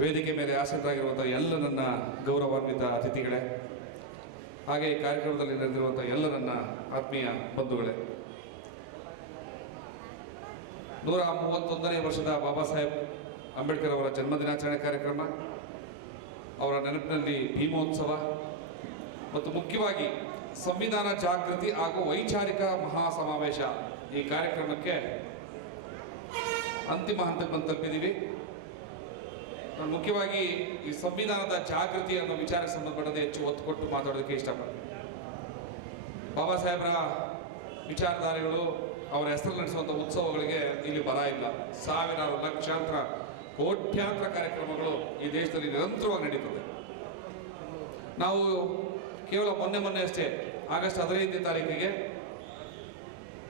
ವೇದಿಕೆ ಮೇಲೆ ಆಸೀನರಾಗಿರುವಂಥ ಎಲ್ಲ ನನ್ನ ಗೌರವಾನ್ವಿತ ಅತಿಥಿಗಳೇ, ಹಾಗೆ ಈ ಕಾರ್ಯಕ್ರಮದಲ್ಲಿ ನೆರೆದಿರುವಂಥ ಎಲ್ಲ ನನ್ನ ಆತ್ಮೀಯ ಬಂಧುಗಳೇ, 131ನೇ ವರ್ಷದ ಬಾಬಾ ಸಾಹೇಬ್ ಅಂಬೇಡ್ಕರ್ ಅವರ ಜನ್ಮದಿನಾಚರಣೆ ಕಾರ್ಯಕ್ರಮ, ಅವರ ನೆನಪಿನಲ್ಲಿ ಭೀಮೋತ್ಸವ ಮತ್ತು ಮುಖ್ಯವಾಗಿ ಸಂವಿಧಾನ ಜಾಗೃತಿ ಹಾಗೂ ವೈಚಾರಿಕ ಮಹಾಸಮಾವೇಶ ಈ ಕಾರ್ಯಕ್ರಮಕ್ಕೆ ಅಂತಿಮ ಹಂತಕ್ಕೆ ಬಂದು ತಲುಪಿದ್ದೀವಿ. ನಾನು ಮುಖ್ಯವಾಗಿ ಈ ಸಂವಿಧಾನದ ಜಾಗೃತಿ ಅನ್ನೋ ವಿಚಾರಕ್ಕೆ ಸಂಬಂಧಪಟ್ಟಂತೆ ಹೆಚ್ಚು ಒತ್ತು ಕೊಟ್ಟು ಮಾತಾಡೋದಕ್ಕೆ ಇಷ್ಟಪಡ್ತೀನಿ. ಬಾಬಾ ಸಾಹೇಬರ ವಿಚಾರಧಾರೆಗಳು, ಅವರ ಹೆಸರು ನಡೆಸುವಂಥ ಉತ್ಸವಗಳಿಗೆ ಇಲ್ಲಿ ಬರ ಇಲ್ಲ. ಸಾವಿರಾರು ಲಕ್ಷಾಂತರ ಕೋಟ್ಯಾಂತರ ಕಾರ್ಯಕ್ರಮಗಳು ಈ ದೇಶದಲ್ಲಿ ನಿರಂತರವಾಗಿ ನಡೀತದೆ. ನಾವು ಕೇವಲ ಮೊನ್ನೆ ಅಷ್ಟೇ ಆಗಸ್ಟ್ 15ನೇ ತಾರೀಕಿಗೆ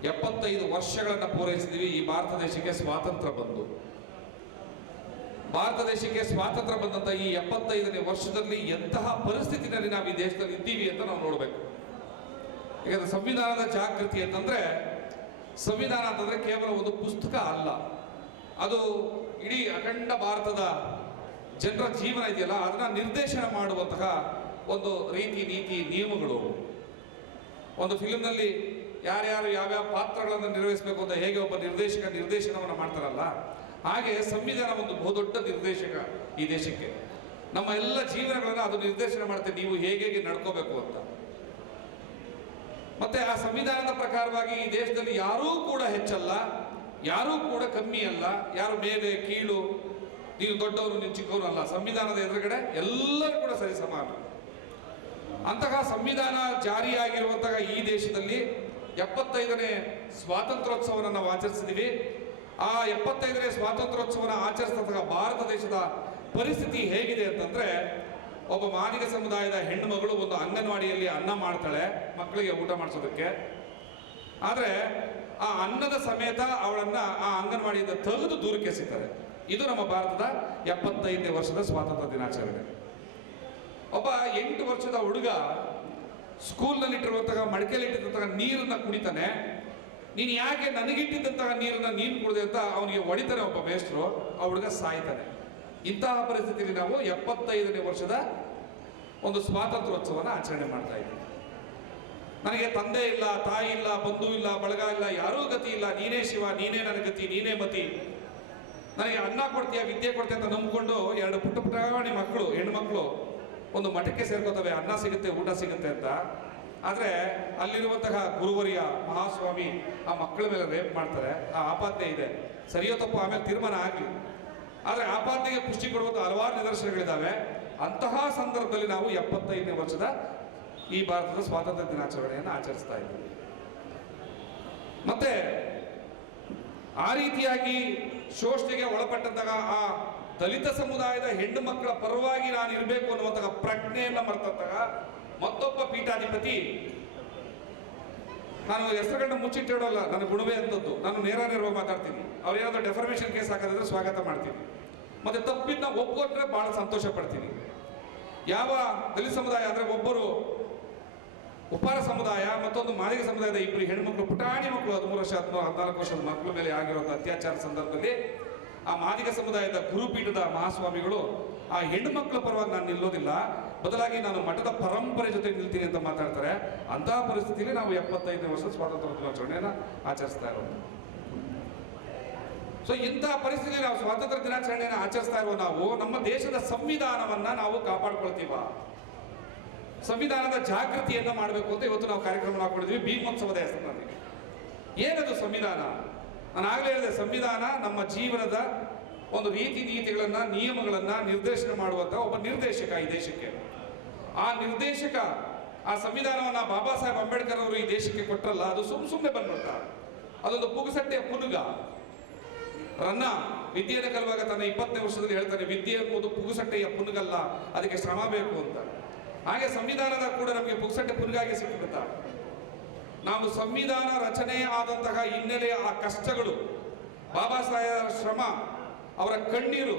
75 ವರ್ಷಗಳನ್ನು ಪೂರೈಸಿದ್ದೀವಿ. ಈ ಭಾರತ ದೇಶಕ್ಕೆ ಸ್ವಾತಂತ್ರ್ಯ ಬಂದು ಭಾರತ ದೇಶಕ್ಕೆ ಸ್ವಾತಂತ್ರ್ಯ ಬಂದಂಥ ಈ 75ನೇ ವರ್ಷದಲ್ಲಿ ಎಂತಹ ಪರಿಸ್ಥಿತಿನಲ್ಲಿ ನಾವು ಈ ದೇಶದಲ್ಲಿ ಇದ್ದೀವಿ ಅಂತ ನಾವು ನೋಡಬೇಕು. ಯಾಕಂದ್ರೆ ಸಂವಿಧಾನದ ಜಾಗೃತಿ ಅಂತಂದ್ರೆ, ಸಂವಿಧಾನ ಅಂತಂದ್ರೆ ಕೇವಲ ಒಂದು ಪುಸ್ತಕ ಅಲ್ಲ, ಅದು ಇಡೀ ಅಖಂಡ ಭಾರತದ ಜನರ ಜೀವನ ಇದೆಯಲ್ಲ, ಅದನ್ನ ನಿರ್ದೇಶನ ಮಾಡುವಂತಹ ಒಂದು ರೀತಿ ನೀತಿ ನಿಯಮಗಳು. ಒಂದು ಫಿಲ್ಮ್ನಲ್ಲಿ ಯಾರ್ಯಾರು ಯಾವ್ಯಾವ ಪಾತ್ರಗಳನ್ನು ನಿರ್ವಹಿಸಬೇಕು ಅಂತ ಹೇಗೆ ಒಬ್ಬ ನಿರ್ದೇಶಕ ನಿರ್ದೇಶನವನ್ನು ಮಾಡ್ತಾರಲ್ಲ, ಹಾಗೆ ಸಂವಿಧಾನ ಒಂದು ಬಹುದೊಡ್ಡ ನಿರ್ದೇಶಕ ಈ ದೇಶಕ್ಕೆ. ನಮ್ಮ ಎಲ್ಲ ಜೀವನಗಳನ್ನು ಅದು ನಿರ್ದೇಶನ ಮಾಡುತ್ತೆ, ನೀವು ಹೇಗೆ ನಡ್ಕೋಬೇಕು ಅಂತ. ಮತ್ತೆ ಆ ಸಂವಿಧಾನದ ಪ್ರಕಾರವಾಗಿ ಈ ದೇಶದಲ್ಲಿ ಯಾರೂ ಕೂಡ ಹೆಚ್ಚಲ್ಲ, ಯಾರೂ ಕೂಡ ಕಮ್ಮಿ ಅಲ್ಲ, ಯಾರು ಮೇಲೆ ಕೀಳು, ನೀವು ದೊಡ್ಡವರು ನೀವು ಚಿಕ್ಕವರು ಅಲ್ಲ. ಸಂವಿಧಾನದ ಎದುರುಗಡೆ ಎಲ್ಲರೂ ಕೂಡ ಸರಿ ಸಮಾನ. ಅಂತಹ ಸಂವಿಧಾನ ಜಾರಿಯಾಗಿರುವಂತಹ ಈ ದೇಶದಲ್ಲಿ 75ನೇ ಸ್ವಾತಂತ್ರ್ಯೋತ್ಸವವನ್ನು ನಾವು ಆಚರಿಸಿದ್ದೀವಿ. ಆ 75ನೇ ಸ್ವಾತಂತ್ರ್ಯೋತ್ಸವನ ಆಚರಿಸಿದಂತಹ ಭಾರತ ದೇಶದ ಪರಿಸ್ಥಿತಿ ಹೇಗಿದೆ ಅಂತಂದ್ರೆ, ಒಬ್ಬ ಮಾದಿಗ ಸಮುದಾಯದ ಹೆಣ್ಣು ಮಗಳು ಒಂದು ಅಂಗನವಾಡಿಯಲ್ಲಿ ಅನ್ನ ಮಾಡ್ತಾಳೆ ಮಕ್ಕಳಿಗೆ ಊಟ ಮಾಡಿಸೋದಕ್ಕೆ. ಆದರೆ ಆ ಅನ್ನದ ಸಮೇತ ಅವಳನ್ನ ಆ ಅಂಗನವಾಡಿಯಿಂದ ತೆಗೆದು ದೂರಕ್ಕೆ ಎಸೆತಾರೆ. ಇದು ನಮ್ಮ ಭಾರತದ 75ನೇ ವರ್ಷದ ಸ್ವಾತಂತ್ರ್ಯ ದಿನಾಚರಣೆ. ಒಬ್ಬ 8 ವರ್ಷದ ಹುಡುಗ ಸ್ಕೂಲ್ನಲ್ಲಿಟ್ಟಿರುವಂತಹ ಮಡಿಕೆಯಲ್ಲಿಟ್ಟಿರುವಂತಹ ನೀರನ್ನ ಕುಡಿತಾನೆ. ನೀನು ಯಾಕೆ ನನಗಿಟ್ಟಿದ್ದಂತಹ ನೀರನ್ನ ನೀನು ಕುಡಿದೆ ಅಂತ ಅವನಿಗೆ ಹೊಡಿತಾನೆ ಒಬ್ಬ ಮೇಷ್ಟ್ರು. ಆ ಹುಡುಗ ಸಾಯ್ತಾನೆ. ಇಂತಹ ಪರಿಸ್ಥಿತಿಯಲ್ಲಿ ನಾವು 75ನೇ ವರ್ಷದ ಒಂದು ಸ್ವಾತಂತ್ರ್ಯೋತ್ಸವನ ಆಚರಣೆ ಮಾಡ್ತಾ ಇದ್ದೀವಿ. ನನಗೆ ತಂದೆ ಇಲ್ಲ, ತಾಯಿ ಇಲ್ಲ, ಬಂಧು ಇಲ್ಲ, ಬಳಗ ಇಲ್ಲ, ಯಾರೂ ಗತಿ ಇಲ್ಲ, ನೀನೇ ಶಿವ, ನೀನೇ ನನ್ನ ಗತಿ, ನೀನೇ ಮತಿ, ನನಗೆ ಅನ್ನ ಕೊಡ್ತೀಯ, ವಿದ್ಯೆ ಕೊಡ್ತೀಯ ಅಂತ ನಂಬಿಕೊಂಡು 2 ಪುಟಾಣಿ ಮಕ್ಕಳು, ಹೆಣ್ಣು ಮಕ್ಕಳು ಒಂದು ಮಠಕ್ಕೆ ಸೇರ್ಕೋತವೆ, ಅನ್ನ ಸಿಗುತ್ತೆ, ಊಟ ಸಿಗುತ್ತೆ ಅಂತ. ಆದರೆ ಅಲ್ಲಿರುವಂತಹ ಗುರುವರಿಯ ಮಹಾಸ್ವಾಮಿ ಆ ಮಕ್ಕಳ ಮೇಲೆ ರೇಪ್ ಮಾಡ್ತಾರೆ. ಆ ಆಪಾದನೆ ಇದೆ, ಸರಿಯೋ ತಪ್ಪು ಆಮೇಲೆ ತೀರ್ಮಾನ ಆಗಲಿ. ಆದರೆ ಆಪಾದನೆಗೆ ಪುಷ್ಟಿ ಕೊಡುವಂಥ ಹಲವಾರು ನಿದರ್ಶನಗಳಿದ್ದಾವೆ. ಅಂತಹ ಸಂದರ್ಭದಲ್ಲಿ ನಾವು 75ನೇ ವರ್ಷದ ಈ ಭಾರತದ ಸ್ವಾತಂತ್ರ್ಯ ದಿನಾಚರಣೆಯನ್ನು ಆಚರಿಸ್ತಾ ಇದ್ದೀವಿ. ಮತ್ತೆ ಆ ರೀತಿಯಾಗಿ ಶೋಷಣೆಗೆ ಒಳಪಟ್ಟಂತಹ ಆ ದಲಿತ ಸಮುದಾಯದ ಹೆಣ್ಣು ಮಕ್ಕಳ ಪರವಾಗಿ ನಾನು ಇರಬೇಕು ಅನ್ನುವಂತಹ ಪ್ರಜ್ಞೆಯನ್ನು ಮರೆತಂತಹ ಮತ್ತೊಬ್ಬ ಪೀಠಾಧಿಪತಿ, ನಾನು ಹೆಸರುಗಳನ್ನ ಮುಚ್ಚಿಟ್ಟಿಡೋಲ್ಲ, ನನ್ನ ಗುಣವೇ ಅಂತದ್ದು, ನಾನು ನೇರವಾಗಿ ಮಾತಾಡ್ತೀನಿ. ಅವ್ರು ಏನಾದರೂ ಡೆಫರ್ಮೇಷನ್ ಕೇಸ್ ಹಾಕೋದಿದ್ರೆ ಸ್ವಾಗತ ಮಾಡ್ತೀನಿ, ಮತ್ತೆ ತಪ್ಪಿನ ಒಪ್ಪಿಕೊಂಡ್ರೆ ಬಹಳ ಸಂತೋಷ ಪಡ್ತೀನಿ. ಯಾವ ದಲಿತ ಸಮುದಾಯ ಅಂದರೆ ಒಬ್ಬರು ಉಪಾರ ಸಮುದಾಯ, ಮತ್ತೊಂದು ಮಾದಿಗ ಸಮುದಾಯದ 2 ಹೆಣ್ಮಕ್ಳು, ಪುಟಾಣಿ ಮಕ್ಕಳು, 13 ವರ್ಷ 14 ವರ್ಷದ ಮಕ್ಕಳ ಮೇಲೆ ಆಗಿರುವಂಥ ಅತ್ಯಾಚಾರ ಸಂದರ್ಭದಲ್ಲಿ ಆ ಮಾದಿಗ ಸಮುದಾಯದ ಗುರುಪೀಠದ ಮಹಾಸ್ವಾಮಿಗಳು ಆ ಹೆಣ್ಣು ಮಕ್ಕಳ ಪರವಾಗಿ ನಾನು ನಿಲ್ಲೋದಿಲ್ಲ, ಬದಲಾಗಿ ನಾನು ಮಠದ ಪರಂಪರೆ ಜೊತೆ ನಿಲ್ತೀನಿ ಅಂತ ಮಾತಾಡ್ತಾರೆ. ಅಂತಹ ಪರಿಸ್ಥಿತಿಯಲ್ಲಿ ನಾವು 75ನೇ ವರ್ಷದ ಸ್ವಾತಂತ್ರ್ಯ ದಿನಾಚರಣೆಯನ್ನು ಆಚರಿಸ್ತಾ ಇರೋದು. ಸೊ ಇಂತಹ ಪರಿಸ್ಥಿತಿಯಲ್ಲಿ ನಾವು ಸ್ವಾತಂತ್ರ್ಯ ದಿನಾಚರಣೆಯನ್ನು ಆಚರಿಸ್ತಾ ಇರುವ ನಾವು ನಮ್ಮ ದೇಶದ ಸಂವಿಧಾನವನ್ನ ನಾವು ಕಾಪಾಡ್ಕೊಳ್ತೀವ, ಸಂವಿಧಾನದ ಜಾಗೃತಿಯನ್ನ ಮಾಡಬೇಕು ಅಂತ ಇವತ್ತು ನಾವು ಕಾರ್ಯಕ್ರಮ ಹಾಕೊಂಡಿದ್ವಿ ಭೀಮೋತ್ಸವದ ಹೆಸರಿನಲ್ಲಿ. ಏನದು ಸಂವಿಧಾನ? ನಾನು ಆಗಲೇ ಹೇಳಿದೆ, ಸಂವಿಧಾನ ನಮ್ಮ ಜೀವನದ ಒಂದು ರೀತಿ ನೀತಿಗಳನ್ನ, ನಿಯಮಗಳನ್ನ ನಿರ್ದೇಶನ ಮಾಡುವಂತ ಒಬ್ಬ ನಿರ್ದೇಶಕ ಈ ದೇಶಕ್ಕೆ. ಆ ನಿರ್ದೇಶಕ, ಆ ಸಂವಿಧಾನವನ್ನ ಬಾಬಾ ಸಾಹೇಬ್ ಅಂಬೇಡ್ಕರ್ ಅವರು ಈ ದೇಶಕ್ಕೆ ಕೊಟ್ಟರಲ್ಲ, ಅದು ಸುಮ್ಮನೆ ಬಂದ್ಬಿಡ್ತ. ಅದೊಂದು ಪುಗಸಟ್ಟೆಯ ಪುನುಗ. ರನ್ನ ವಿದ್ಯೆಯನ್ನು ಕಲಿಯುವಾಗ ತನ್ನ 20ನೇ ವರ್ಷದಲ್ಲಿ ಹೇಳ್ತಾನೆ, ವಿದ್ಯೆ ಎಂಬುದು ಪುಗಸಟ್ಟೆಯ ಪುನುಗಲ್ಲ, ಅದಕ್ಕೆ ಶ್ರಮ ಬೇಕು ಅಂತ. ಹಾಗೆ ಸಂವಿಧಾನದ ಕೂಡ ನಮಗೆ ಪುಗಸಟ್ಟೆ ಪುನುಗಾಗಿ ಸಿಕ್ಕಿಬಿಡ್ತ. ನಾವು ಸಂವಿಧಾನ ರಚನೆ ಆದಂತಹ ಹಿನ್ನೆಲೆಯ ಆ ಕಷ್ಟಗಳು, ಬಾಬಾ ಸಾಹೇಬರ ಶ್ರಮ, ಅವರ ಕಣ್ಣೀರು,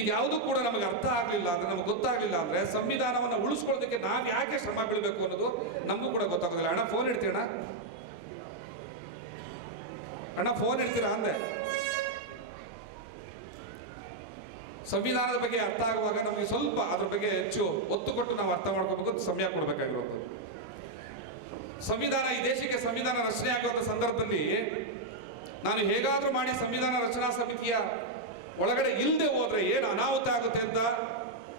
ಇದ್ಯಾವುದೂ ಕೂಡ ನಮಗೆ ಅರ್ಥ ಆಗಲಿಲ್ಲ ಅಂದ್ರೆ, ನಮಗೆ ಗೊತ್ತಾಗಲಿಲ್ಲ ಅಂದ್ರೆ ಸಂವಿಧಾನವನ್ನು ಉಳಿಸ್ಕೊಳ್ಳೋದಕ್ಕೆ ನಾವು ಯಾಕೆ ಶ್ರಮ ಬೀಳಬೇಕು ಅನ್ನೋದು ನಮಗೂ ಕೂಡ ಗೊತ್ತಾಗೋದಿಲ್ಲ. ಅಣ್ಣ ಫೋನ್ ಇಡ್ತೀರ, ಅಣ್ಣ ಫೋನ್ ಇಡ್ತೀರಾ ಅಂದೆ. ಸಂವಿಧಾನದ ಬಗ್ಗೆ ಅರ್ಥ ಆಗುವಾಗ ನಮಗೆ ಸ್ವಲ್ಪ ಅದ್ರ ಬಗ್ಗೆ ಹೆಚ್ಚು ಒತ್ತು ಕೊಟ್ಟು ನಾವು ಅರ್ಥ ಮಾಡ್ಕೋಬೇಕು, ಸಮಯ ಕೊಡಬೇಕಾಗಿರೋದು. ಸಂವಿಧಾನ, ಈ ದೇಶಕ್ಕೆ ಸಂವಿಧಾನ ರಚನೆ ಆಗುವಂಥ ಸಂದರ್ಭದಲ್ಲಿ ನಾನು ಹೇಗಾದ್ರೂ ಮಾಡಿ ಸಂವಿಧಾನ ರಚನಾ ಸಮಿತಿಯ ಒಳಗಡೆ ಇಲ್ಲದೆ ಹೋದ್ರೆ ಏನು ಅನಾಹುತ ಆಗುತ್ತೆ ಅಂತ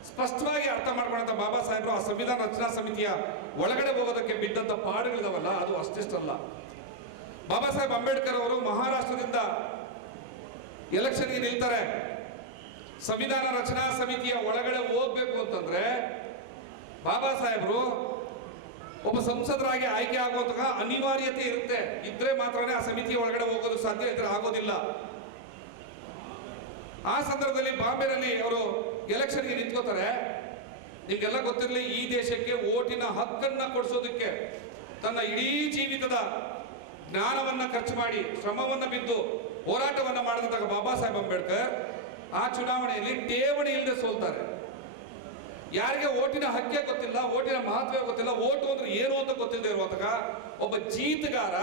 ಸ್ಪಷ್ಟವಾಗಿ ಅರ್ಥ ಮಾಡ್ಕೊಂಡಂತ ಬಾಬಾ ಸಾಹೇಬರು ಆ ಸಂವಿಧಾನ ರಚನಾ ಸಮಿತಿಯ ಒಳಗಡೆ ಹೋಗೋದಕ್ಕೆ ಬಿದ್ದಂತ ಪಾಡುಗಳಿದಾವಲ್ಲ, ಅದು ಅಷ್ಟಿಷ್ಟಲ್ಲ. ಬಾಬಾ ಸಾಹೇಬ್ ಅಂಬೇಡ್ಕರ್ ಅವರು ಮಹಾರಾಷ್ಟ್ರದಿಂದ ಎಲೆಕ್ಷನ್ಗೆ ನಿಲ್ತಾರೆ. ಸಂವಿಧಾನ ರಚನಾ ಸಮಿತಿಯ ಒಳಗಡೆ ಹೋಗ್ಬೇಕು ಅಂತಂದ್ರೆ ಬಾಬಾ ಸಾಹೇಬರು ಒಬ್ಬ ಸಂಸದರಾಗಿ ಆಯ್ಕೆ ಆಗುವಂತಹ ಅನಿವಾರ್ಯತೆ ಇರುತ್ತೆ. ಇದ್ರೆ ಮಾತ್ರನೇ ಆ ಸಮಿತಿಯ ಒಳಗಡೆ ಹೋಗೋದು ಸಾಧ್ಯ, ಇದ್ರೆ ಆಗೋದಿಲ್ಲ. ಆ ಸಂದರ್ಭದಲ್ಲಿ ಬಾಂಬೆನಲ್ಲಿ ಅವರು ಎಲೆಕ್ಷನ್ಗೆ ನಿಂತ್ಕೋತಾರೆ. ನಿಮ್ಗೆಲ್ಲ ಗೊತ್ತಿರಲಿ, ಈ ದೇಶಕ್ಕೆ ಓಟಿನ ಹಕ್ಕನ್ನ ಕೊಡಿಸೋದಕ್ಕೆ ತನ್ನ ಇಡೀ ಜೀವಿತದ ಜ್ಞಾನವನ್ನ ಖರ್ಚು ಮಾಡಿ ಶ್ರಮವನ್ನ ಬಿದ್ದು ಹೋರಾಟವನ್ನ ಮಾಡಿದಂತಹ ಬಾಬಾ ಸಾಹೇಬ್ ಅಂಬೇಡ್ಕರ್ ಆ ಚುನಾವಣೆಯಲ್ಲಿ ಠೇವಣಿ ಇಲ್ಲದೆ ಸೋಲ್ತಾರೆ. ಯಾರಿಗೆ ಓಟಿನ ಹಕ್ಕೇ ಗೊತ್ತಿಲ್ಲ, ಓಟಿನ ಮಹತ್ವ ಗೊತ್ತಿಲ್ಲ, ಓಟು ಅಂದ್ರೆ ಏನು ಅಂತ ಗೊತ್ತಿಲ್ಲದೆ ಇರುವಂತಹ ಒಬ್ಬ ಜೀತಗಾರ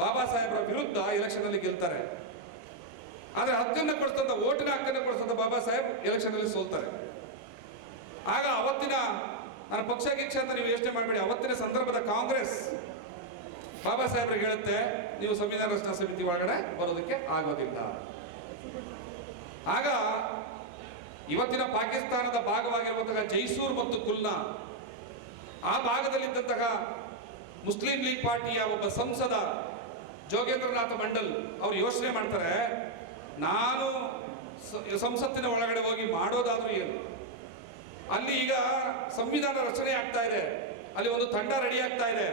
ಬಾಬಾ ಸಾಹೇಬರ ವಿರುದ್ಧ ಎಲೆಕ್ಷನ್ ಅಲ್ಲಿ ಗೆಲ್ತಾರೆ. ಆದ್ರೆ ಹಕ್ಕನ್ನ ಕೊಡಿಸ್ತಂತ, ಓಟಿನ ಹಕ್ಕನ್ನ ಕೊಡಿಸ್ತಂತ ಬಾಬಾ ಸಾಹೇಬ್ ಎಲೆಕ್ಷನ್ ಅಲ್ಲಿ ಸೋಲ್ತಾರೆ. ಆಗ ಅವತ್ತಿನ, ನನ್ನ ಪಕ್ಷ ಗಿಕ್ಷ ಅಂತ ನೀವು ಯೋಚನೆ ಮಾಡಬೇಡಿ, ಅವತ್ತಿನ ಸಂದರ್ಭದ ಕಾಂಗ್ರೆಸ್ ಬಾಬಾ ಸಾಹೇಬ್ರಿಗೆ ಹೇಳುತ್ತೆ, ನೀವು ಸಂವಿಧಾನ ರಚನಾ ಸಮಿತಿ ಒಳಗಡೆ ಬರೋದಕ್ಕೆ ಆಗೋದಿಲ್ಲ. ಆಗ ಇವತ್ತಿನ ಪಾಕಿಸ್ತಾನದ ಭಾಗವಾಗಿರುವಂತಹ ಜೈಸೂರ್ ಮತ್ತು ಕುಲ್ನಾ, ಆ ಭಾಗದಲ್ಲಿದ್ದಂತಹ ಮುಸ್ಲಿಂ ಲೀಗ್ ಪಾರ್ಟಿಯ ಒಬ್ಬ ಸಂಸದ ಜೋಗೇಂದ್ರನಾಥ ಮಂಡಲ್ ಅವರು ಯೋಚನೆ ಮಾಡ್ತಾರೆ, ನಾನು ಸಂಸತ್ತಿನ ಒಳಗಡೆ ಹೋಗಿ ಮಾಡೋದಾದ್ರೂ ಏನು, ಅಲ್ಲಿ ಈಗ ಸಂವಿಧಾನ ರಚನೆ ಆಗ್ತಾ ಇದೆ, ಅಲ್ಲಿ ಒಂದು ತಂಡ ರೆಡಿ ಆಗ್ತಾ ಇದೆ,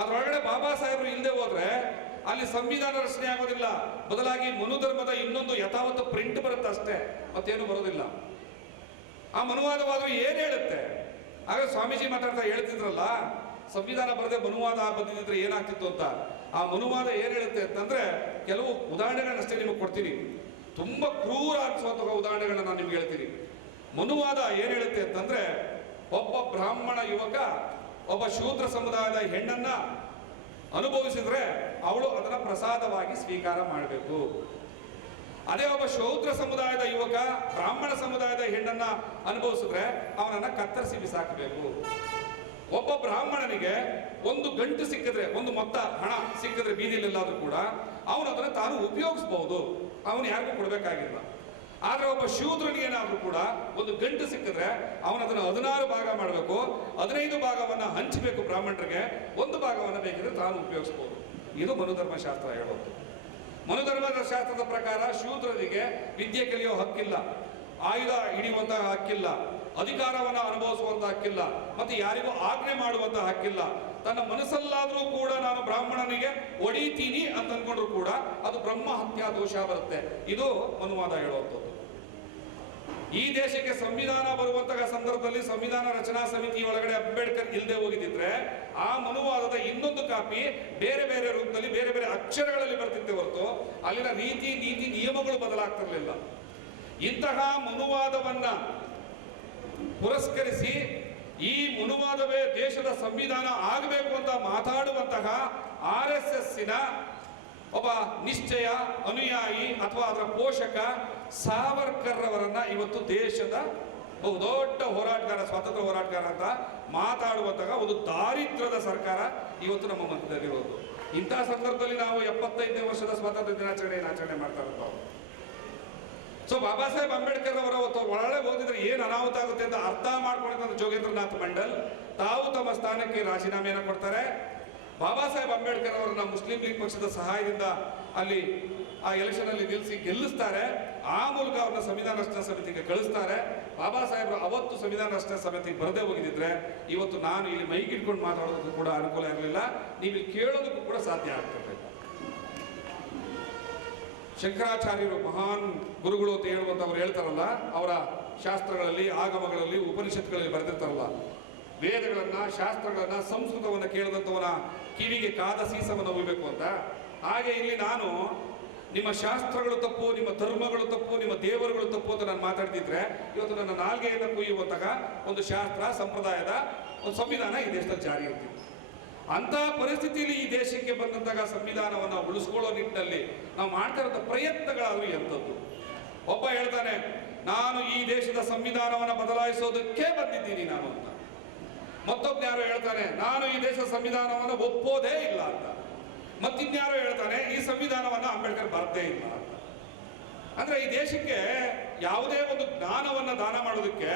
ಅದರೊಳಗಡೆ ಬಾಬಾ ಸಾಹೇಬರು ಇಲ್ಲದೆ ಹೋದ್ರೆ ಅಲ್ಲಿ ಸಂವಿಧಾನ ರಚನೆ ಆಗೋದಿಲ್ಲ, ಬದಲಾಗಿ ಮನುಧರ್ಮದ ಇನ್ನೊಂದು ಯಥಾವತ್ತು ಪ್ರಿಂಟ್ ಬರುತ್ತೆ ಅಷ್ಟೇ, ಮತ್ತೇನು ಬರೋದಿಲ್ಲ. ಆ ಮನುವಾದವಾದ್ರೂ ಏನ್ ಹೇಳುತ್ತೆ? ಆಗ ಸ್ವಾಮೀಜಿ ಮಾತಾಡ್ತಾ ಹೇಳ್ತಿದ್ರಲ್ಲ, ಸಂವಿಧಾನ ಬರದೆ ಮನುವಾದ ಬಂದಿದ್ರೆ ಏನಾಗ್ತಿತ್ತು ಅಂತ. ಆ ಮನುವಾದ ಏನ್ ಹೇಳುತ್ತೆ ಅಂತಂದ್ರೆ, ಕೆಲವು ಉದಾಹರಣೆಗಳನ್ನಷ್ಟೇ ನಿಮಗೆ ಕೊಡ್ತೀನಿ, ತುಂಬಾ ಕ್ರೂರ ಅನಿಸುವಂತಹ ಉದಾಹರಣೆಗಳನ್ನ ನಾನು ನಿಮ್ಗೆ ಹೇಳ್ತೀನಿ. ಮನುವಾದ ಏನ್ ಹೇಳುತ್ತೆ ಅಂತಂದ್ರೆ, ಒಬ್ಬ ಬ್ರಾಹ್ಮಣ ಯುವಕ ಒಬ್ಬ ಶೂದ್ರ ಸಮುದಾಯದ ಹೆಣ್ಣನ್ನ ಅನುಭವಿಸಿದ್ರೆ ಅವಳು ಅದನ್ನ ಪ್ರಸಾದವಾಗಿ ಸ್ವೀಕಾರ ಮಾಡಬೇಕು. ಅದೇ ಒಬ್ಬ ಶೂದ್ರ ಸಮುದಾಯದ ಯುವಕ ಬ್ರಾಹ್ಮಣ ಸಮುದಾಯದ ಹೆಣ್ಣನ್ನ ಅನುಭವಿಸಿದ್ರೆ ಅವನನ್ನ ಕತ್ತರಿಸಿ ಬಿಸಾಕಬೇಕು. ಒಬ್ಬ ಬ್ರಾಹ್ಮಣನಿಗೆ ಒಂದು ಗಂಟು ಸಿಕ್ಕಿದ್ರೆ, ಒಂದು ಮೊತ್ತ ಹಣ ಸಿಕ್ಕಿದ್ರೆ ಬೀದಿಲೆಲ್ಲಾದ್ರೂ ಕೂಡ ಅವನು ಅದನ್ನ ತಾನು ಉಪಯೋಗಿಸಬಹುದು, ಅವನು ಯಾರಿಗೂ ಕೊಡ್ಬೇಕಾಗಿಲ್ಲ. ಆದ್ರೆ ಒಬ್ಬ ಶೂದ್ರನಿಗೆ ಏನಾದ್ರೂ ಕೂಡ ಒಂದು ಗಂಟು ಸಿಕ್ಕಿದ್ರೆ ಅವನು ಅದನ್ನು 16 ಭಾಗ ಮಾಡಬೇಕು, 15 ಭಾಗವನ್ನ ಹಂಚಬೇಕು ಬ್ರಾಹ್ಮಣರಿಗೆ, ಒಂದು ಭಾಗವನ್ನ ಬೇಕಿದ್ರೆ ತಾನು ಉಪಯೋಗಿಸಬಹುದು. ಇದು ಮನುಧರ್ಮ ಶಾಸ್ತ್ರ ಹೇಳೋದು. ಮನುಧರ್ಮದ ಶಾಸ್ತ್ರದ ಪ್ರಕಾರ ಶೂದ್ರರಿಗೆ ವಿದ್ಯೆ ಕಲಿಯೋ ಹಕ್ಕಿಲ್ಲ, ಆಯುಧ ಹಿಡಿಯುವಂತಹ ಹಕ್ಕಿಲ್ಲ, ಅಧಿಕಾರವನ್ನ ಅನುಭವಿಸುವಂತ ಹಕ್ಕಿಲ್ಲ, ಮತ್ತೆ ಯಾರಿಗೂ ಆಜ್ಞೆ ಮಾಡುವಂತ ಹಕ್ಕಿಲ್ಲ. ತನ್ನ ಮನಸ್ಸಲ್ಲಾದ್ರೂ ಕೂಡ ನಾನು ಬ್ರಾಹ್ಮಣನಿಗೆ ಹೊಡಿತೀನಿ ಅಂತ ಅನ್ಕೊಂಡ್ರು ಕೂಡ ಅದು ಬ್ರಹ್ಮ ಹತ್ಯಾ ದೋಷ ಬರುತ್ತೆ. ಇದು ಮನುವಾದ ಹೇಳುವಂಥದ್ದು. ಈ ದೇಶಕ್ಕೆ ಸಂವಿಧಾನ ಬರುವಂತಹ ಸಂದರ್ಭದಲ್ಲಿ ಸಂವಿಧಾನ ರಚನಾ ಸಮಿತಿ ಒಳಗಡೆ ಅಂಬೇಡ್ಕರ್ ಇಲ್ಲದೆ ಹೋಗಿದ್ರೆ ಆ ಮನುವಾದದ ಇನ್ನೊಂದು ಕಾಪಿ ಬೇರೆ ಬೇರೆ ರೂಪದಲ್ಲಿ ಬೇರೆ ಬೇರೆ ಅಕ್ಷರಗಳಲ್ಲಿ ಬರ್ತಿದ್ದೆ ಹೊರತು ಅಲ್ಲಿನ ರೀತಿ ನೀತಿ ನಿಯಮಗಳು ಬದಲಾಗ್ತಿರ್ಲಿಲ್ಲ. ಇಂತಹ ಮನುವಾದವನ್ನ ಪುರಸ್ಕರಿಸಿ ಈ ಮನುವಾದವೇ ದೇಶದ ಸಂವಿಧಾನ ಆಗಬೇಕು ಅಂತ ಮಾತಾಡುವಂತಹ RSSನ ಒಬ್ಬ ನಿಶ್ಚಯ ಅನುಯಾಯಿ ಅಥವಾ ಅದರ ಪೋಷಕ ಸಾವರ್ಕರ್ ಅವರನ್ನ ಇವತ್ತು ದೇಶದ ಬಹುದೊಡ್ಡ ಹೋರಾಟಗಾರ, ಸ್ವಾತಂತ್ರ್ಯ ಹೋರಾಟಗಾರ ಅಂತ ಮಾತಾಡುವಂತಹ ಒಂದು ದಾರಿದ್ರ್ಯದ ಸರ್ಕಾರ ಇವತ್ತು ನಮ್ಮ ಮಧ್ಯದಲ್ಲಿರೋದು. ಇಂತಹ ಸಂದರ್ಭದಲ್ಲಿ ನಾವು 75ನೇ ವರ್ಷದ ಸ್ವಾತಂತ್ರ್ಯ ದಿನಾಚರಣೆಯನ್ನು ಆಚರಣೆ ಮಾಡ್ತಾ ಇರ್ತಾವೆ. ಸೊ ಬಾಬಾ ಸಾಹೇಬ್ ಅಂಬೇಡ್ಕರ್ ಅವರ ಒಳಗೆ ಹೋಗಿದ್ರೆ ಏನು ಅನಾಹುತ ಆಗುತ್ತೆ ಅಂತ ಅರ್ಥ ಮಾಡ್ಕೊಂಡಿದ್ದ ಜೋಗೇಂದ್ರನಾಥ್ ಮಂಡಲ್ ತಾವು ತಮ್ಮ ಸ್ಥಾನಕ್ಕೆ ರಾಜೀನಾಮೆಯನ್ನು ಕೊಡ್ತಾರೆ. ಬಾಬಾ ಸಾಹೇಬ್ ಅಂಬೇಡ್ಕರ್ ಅವರನ್ನ ಮುಸ್ಲಿಂ ಲೀಗ್ ಪಕ್ಷದ ಸಹಾಯದಿಂದ ಅಲ್ಲಿ ಆ ಎಲೆಕ್ಷನ್ ಅಲ್ಲಿ ನಿಲ್ಲಿಸಿ ಗೆಲ್ಲಿಸ್ತಾರೆ. ಆ ಮೂಲಕ ಅವ್ರನ್ನ ಸಂವಿಧಾನ ರಚನಾ ಸಮಿತಿಗೆ ಕಳಿಸ್ತಾರೆ. ಬಾಬಾ ಸಾಹೇಬರು ಅವತ್ತು ಸಂವಿಧಾನ ರಚನಾ ಸಮಿತಿಗೆ ಬರದೇ ಹೋಗಿದ್ರೆ ಇವತ್ತು ನಾನು ಇಲ್ಲಿ ಮೈಕ್ ಇಟ್ಕೊಂಡು ಮಾತಾಡೋದಕ್ಕೂ ಕೂಡ ಅನುಕೂಲ ಇರಲಿಲ್ಲ, ನೀವು ಇಲ್ಲಿ ಕೇಳೋದಕ್ಕೂ ಕೂಡ ಸಾಧ್ಯ ಆಗ್ತಿರ್ಬೇಕು. ಶಂಕರಾಚಾರ್ಯರು ಮಹಾನ್ ಗುರುಗಳು ಅಂತ ಹೇಳುವಂತವ್ರು ಹೇಳ್ತಾರಲ್ಲ, ಅವರ ಶಾಸ್ತ್ರಗಳಲ್ಲಿ, ಆಗಮಗಳಲ್ಲಿ, ಉಪನಿಷತ್ಗಳಲ್ಲಿ ಬರೆದಿರ್ತಾರಲ್ಲ, ವೇದಗಳನ್ನ, ಶಾಸ್ತ್ರಗಳನ್ನ, ಸಂಸ್ಕೃತವನ್ನ ಕೇಳಿದಂಥವನ ಕಿವಿಗೆ ಕಾದ ಸೀಸವನ್ನು ಒಯ್ಬೇಕು ಅಂತ. ಹಾಗೆ ಇಲ್ಲಿ ನಾನು ನಿಮ್ಮ ಶಾಸ್ತ್ರಗಳು ತಪ್ಪು, ನಿಮ್ಮ ಧರ್ಮಗಳು ತಪ್ಪು, ನಿಮ್ಮ ದೇವರುಗಳು ತಪ್ಪು ಅಂತ ನಾನು ಮಾತಾಡ್ತಿದ್ರೆ ಇವತ್ತು ನನ್ನ ನಾಲ್ಗೆಯನ್ನು ಕುಯ್ಯುವಂತಹ ಒಂದು ಶಾಸ್ತ್ರ ಸಂಪ್ರದಾಯದ ಒಂದು ಸಂವಿಧಾನ ಈ ದೇಶದಲ್ಲಿ ಜಾರಿ ಇರ್ತಿತ್ತು. ಅಂತ ಪರಿಸ್ಥಿತಿಯಲ್ಲಿ ಈ ದೇಶಕ್ಕೆ ಬಂದಂತಹ ಸಂವಿಧಾನವನ್ನು ಉಳಿಸ್ಕೊಳ್ಳೋ ನಿಟ್ಟಿನಲ್ಲಿ ನಾವು ಮಾಡ್ತಾ ಇರೋ ಪ್ರಯತ್ನಗಳಾದ್ರೂ ಎಂಥದ್ದು. ಒಬ್ಬ ಹೇಳ್ತಾನೆ ನಾನು ಈ ದೇಶದ ಸಂವಿಧಾನವನ್ನು ಬದಲಾಯಿಸೋದಕ್ಕೆ ಬಂದಿದ್ದೀನಿ ನಾನು ಅಂತ. ಮತ್ತೊಬ್ಬ ಯಾರೋ ಹೇಳ್ತಾನೆ ನಾನು ಈ ದೇಶದ ಸಂವಿಧಾನವನ್ನು ಒಪ್ಪೋದೇ ಇಲ್ಲ ಅಂತ. ಮತ್ತಿನ್ಯಾರೋ ಹೇಳ್ತಾನೆ ಈ ಸಂವಿಧಾನವನ್ನು ಅಂಬೇಡ್ಕರ್ ಬರದೇ ಇಲ್ಲ ಅಂತ. ಅಂದ್ರೆ ಈ ದೇಶಕ್ಕೆ ಯಾವುದೇ ಒಂದು ಜ್ಞಾನವನ್ನ ದಾನ ಮಾಡೋದಕ್ಕೆ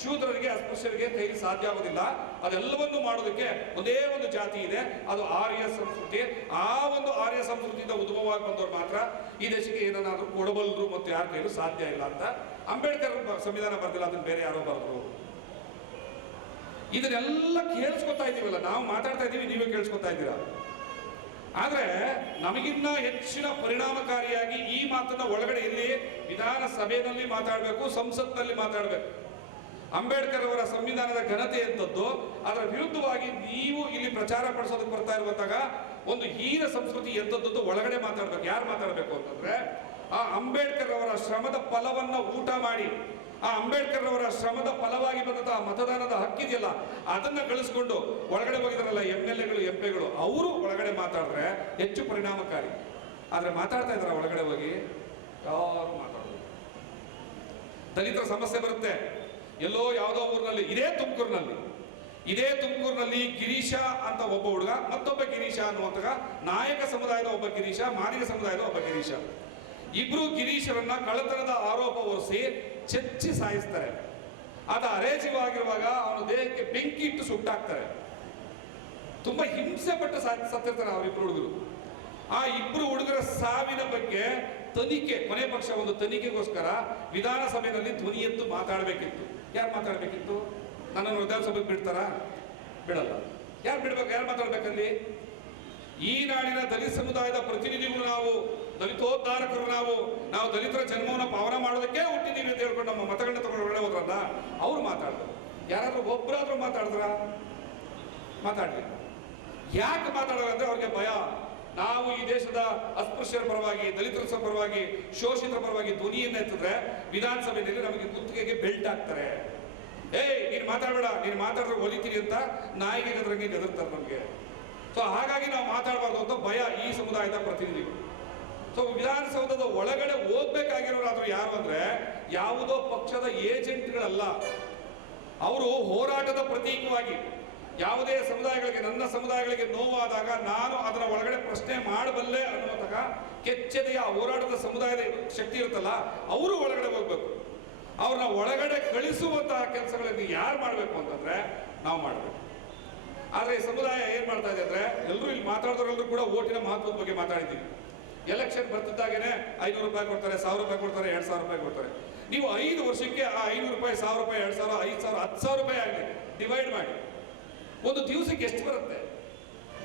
ಶೂದ್ರರಿಗೆ ಅಸ್ಪೃಶ್ಯರಿಗೆ ಕೈಲಿ ಸಾಧ್ಯ ಆಗೋದಿಲ್ಲ. ಅದೆಲ್ಲವನ್ನು ಮಾಡೋದಕ್ಕೆ ಒಂದೇ ಒಂದು ಜಾತಿ ಇದೆ, ಅದು ಆರ್ಯ ಸಂಸ್ಕೃತಿ. ಆ ಒಂದು ಆರ್ಯ ಸಂಸ್ಕೃತಿಯಿಂದ ಉದ್ಭವವಾಗಿ ಬಂದವರು ಮಾತ್ರ ಈ ದೇಶಕ್ಕೆ ಏನನ್ನಾದ್ರೂ ಕೊಡಬಲ್ಲರು ಮತ್ತು ಯಾರ ಕೈಲೂ ಸಾಧ್ಯ ಇಲ್ಲ ಅಂತ ಅಂಬೇಡ್ಕರ್ ಸಂವಿಧಾನ ಬರ್ದಿಲ್ಲ, ಅದನ್ನ ಬೇರೆ ಯಾರೋ ಬರೆದ್ರು. ಇದನ್ನೆಲ್ಲ ಕೇಳಿಸ್ಕೊತಾ ಇದೀವಲ್ಲ, ನಾವು ಮಾತಾಡ್ತಾ ಇದೀವಿ, ನೀವೇ ಕೇಳಿಸ್ಕೊತಾ ಇದ್ದೀರಾ. ಆದ್ರೆ ನಮಗಿನ್ನ ಹೆಚ್ಚಿನ ಪರಿಣಾಮಕಾರಿಯಾಗಿ ಈ ಮಾತನ್ನ ಒಳಗಡೆ ಇಲ್ಲಿ ವಿಧಾನಸಭೆಯಲ್ಲಿ ಮಾತಾಡಬೇಕು, ಸಂಸತ್ನಲ್ಲಿ ಮಾತಾಡಬೇಕು. ಅಂಬೇಡ್ಕರ್ ಅವರ ಸಂವಿಧಾನದ ಘನತೆ ಎಂತದ್ದು, ಅದರ ವಿರುದ್ಧವಾಗಿ ನೀವು ಇಲ್ಲಿ ಪ್ರಚಾರ ಪಡಿಸೋದಕ್ಕೆ ಬರ್ತಾ ಇರುವಂತಾಗ ಒಂದು ಹೀನ ಸಂಸ್ಕೃತಿ ಎಂತದ್ದು ಒಳಗಡೆ ಮಾತಾಡ್ಬೇಕು. ಯಾರು ಮಾತಾಡಬೇಕು ಅಂತಂದ್ರೆ ಆ ಅಂಬೇಡ್ಕರ್ ಅವರ ಶ್ರಮದ ಫಲವನ್ನ ಊಟ ಮಾಡಿ, ಆ ಅಂಬೇಡ್ಕರ್ ಅವರ ಶ್ರಮದ ಫಲವಾಗಿ ಬಂದಂತಹ ಮತದಾನದ ಹಕ್ಕಿದೆಯಲ್ಲ ಅದನ್ನ ಗಳಿಸ್ಕೊಂಡು ಒಳಗಡೆ ಹೋಗಿದಾರಲ್ಲ MLAಗಳು MP ಗಳು, ಅವರು ಒಳಗಡೆ ಮಾತಾಡಿದ್ರೆ ಹೆಚ್ಚು ಪರಿಣಾಮಕಾರಿ. ಆದ್ರೆ ಮಾತಾಡ್ತಾ ಇದಾರ ಒಳಗಡೆ ಹೋಗಿ ಯಾರು ಮಾತಾಡೋದು. ದಲಿತರ ಸಮಸ್ಯೆ ಬರುತ್ತೆ ಎಲ್ಲೋ ಯಾವುದೋ ಊರಿನಲ್ಲಿ, ಇದೇ ತುಮಕೂರಿನಲ್ಲಿ ಗಿರೀಶ ಅಂತ ಒಬ್ಬ ಹುಡುಗ, ಮತ್ತೊಬ್ಬ ಗಿರೀಶ ಅನ್ನುವಂತಹ ನಾಯಕ ಸಮುದಾಯದ ಒಬ್ಬ ಗಿರೀಶ, ಮಾದಿಗ ಸಮುದಾಯದ ಒಬ್ಬ ಗಿರೀಶ, ಇಬ್ರು ಗಿರೀಶರನ್ನ ಕಳ್ಳತನದ ಆರೋಪ ಹೊರಿಸಿ ಚೆಚ್ಚಿ ಸಾಯಿಸ್ತಾರೆ. ಆತ ಅರೇಜಿವಾಗಿರುವಾಗ ಅವನ ದೇಹಕ್ಕೆ ಬೆಂಕಿ ಇಟ್ಟು ಸುಟ್ಟಾಕ್ತಾರೆ. ತುಂಬಾ ಹಿಂಸೆ ಪಟ್ಟು ಸತ್ತಿರ್ತಾರೆ ಅವರಿಬ್ರು ಹುಡುಗರು. ಆ ಇಬ್ರು ಹುಡುಗರ ಸಾವಿನ ಬಗ್ಗೆ ತನಿಖೆ, ಕೊನೆ ಪಕ್ಷ ಒಂದು ತನಿಖೆಗೋಸ್ಕರ ವಿಧಾನಸಭೆಯಲ್ಲಿ ಧ್ವನಿ ಎತ್ತು ಮಾತಾಡಬೇಕಿತ್ತು. ಯಾರು ಮಾತಾಡಬೇಕಿತ್ತು? ನನ್ನನ್ನು ವಿಧಾನಸಭೆಗೆ ಬಿಡ್ತಾರಾ? ಬಿಡಲ್ಲ. ಯಾರು ಬಿಡ್ಬೇಕು? ಯಾರು ಮಾತಾಡ್ಬೇಕಲ್ಲಿ? ಈ ನಾಡಿನ ದಲಿತ ಸಮುದಾಯದ ಪ್ರತಿನಿಧಿಗಳು ನಾವು, ದಲಿತೋದ್ಧಾರಕರು ನಾವು ದಲಿತರ ಜನ್ಮವನ್ನು ಪಾವನ ಮಾಡೋದಕ್ಕೆ ಹುಟ್ಟಿದ್ದೀವಿ ಅಂತ ಹೇಳ್ಕೊಂಡು ನಮ್ಮ ಮತಗಳನ್ನ ತಗೊಂಡು ಒಳ್ಳೆ ಹೋದ್ರಲ್ಲ, ಅವ್ರು ಮಾತಾಡಿದ್ರು. ಯಾರಾದ್ರೂ ಒಬ್ಬರಾದ್ರೂ ಮಾತಾಡಲಿಲ್ಲ. ಯಾಕೆ ಮಾತಾಡೋದು ಅಂದ್ರೆ ಅವ್ರಿಗೆ ಭಯ. ನಾವು ಈ ದೇಶದ ಅಸ್ಪೃಶ್ಯರ ಪರವಾಗಿ, ದಲಿತರ ಪರವಾಗಿ, ಶೋಷಿತರ ಪರವಾಗಿ ಧ್ವನಿಯನ್ನ ಎತ್ತಿದ್ರೆ ವಿಧಾನಸಭೆಯಲ್ಲಿ ನಮಗೆ ಕುತ್ತಿಗೆಗೆ ಬೆಲ್ಟ್ ಹಾಕ್ತಾರೆ. ನೀನು ಮಾತಾಡಬೇಡ, ನೀನು ಮಾತಾಡಿದ್ರೆ ಒಲಿತೀನಿ ಅಂತ ನಾಯಿಗೆ ಗದ್ರಂಗೆ ಗದರ್ತಾರೆ ನಮಗೆ. ಸೊ ಹಾಗಾಗಿ ನಾವು ಮಾತಾಡಬಾರ್ದು ಅಂತ ಭಯ ಈ ಸಮುದಾಯದ ಪ್ರತಿನಿಧಿಗಳು. ಸೊ ವಿಧಾನಸೌಧದ ಒಳಗಡೆ ಹೋಗ್ಬೇಕಾಗಿರೋರಾದ್ರೂ ಯಾರು ಅಂದ್ರೆ ಯಾವುದೋ ಪಕ್ಷದ ಏಜೆಂಟ್ಗಳಲ್ಲ. ಅವರು ಹೋರಾಟದ ಪ್ರತೀಕವಾಗಿ ಯಾವುದೇ ಸಮುದಾಯಗಳಿಗೆ, ನನ್ನ ಸಮುದಾಯಗಳಿಗೆ ನೋವಾದಾಗ ನಾನು ಅದರ ಒಳಗಡೆ ಪ್ರಶ್ನೆ ಮಾಡಬಲ್ಲೆ ಅನ್ನುವಂತಹ ಕೆಚ್ಚೆದೆಯ ಹೋರಾಟದ ಸಮುದಾಯದ ಶಕ್ತಿ ಇರುತ್ತಲ್ಲ, ಅವರು ಒಳಗಡೆ ಹೋಗ್ಬೇಕು. ಅವ್ರನ್ನ ಒಳಗಡೆ ಕಳಿಸುವಂತಹ ಕೆಲಸಗಳನ್ನು ಯಾರು ಮಾಡಬೇಕು ಅಂತಂದ್ರೆ ನಾವು ಮಾಡಬೇಕು. ಆದ್ರೆ ಈ ಸಮುದಾಯ ಏನ್ ಮಾಡ್ತಾ ಇದೆ ಅಂದ್ರೆ, ಎಲ್ಲರೂ ಇಲ್ಲಿ ಮಾತಾಡಿದವರೆಲ್ಲರೂ ಕೂಡ ಓಟಿನ ಮಹತ್ವದ ಬಗ್ಗೆ ಮಾತಾಡಿದ್ದೀವಿ. ಎಲೆಕ್ಷನ್ ಬರ್ತಿದ್ದಾಗೇನೆ 500 ರೂಪಾಯಿ ಕೊಡ್ತಾರೆ, 1000 ರೂಪಾಯಿ ಕೊಡ್ತಾರೆ, 2000 ರೂಪಾಯಿ ಕೊಡ್ತಾರೆ. ನೀವು 5 ವರ್ಷಕ್ಕೆ ಆ 500 ರೂಪಾಯಿ, 1000 ರೂಪಾಯಿ, 2000, 5000, 10,000 ರೂಪಾಯಿ ಆಗಲಿ ಡಿವೈಡ್ ಮಾಡಿ ಒಂದು ದಿವಸಕ್ಕೆ ಎಷ್ಟು ಬರುತ್ತೆ?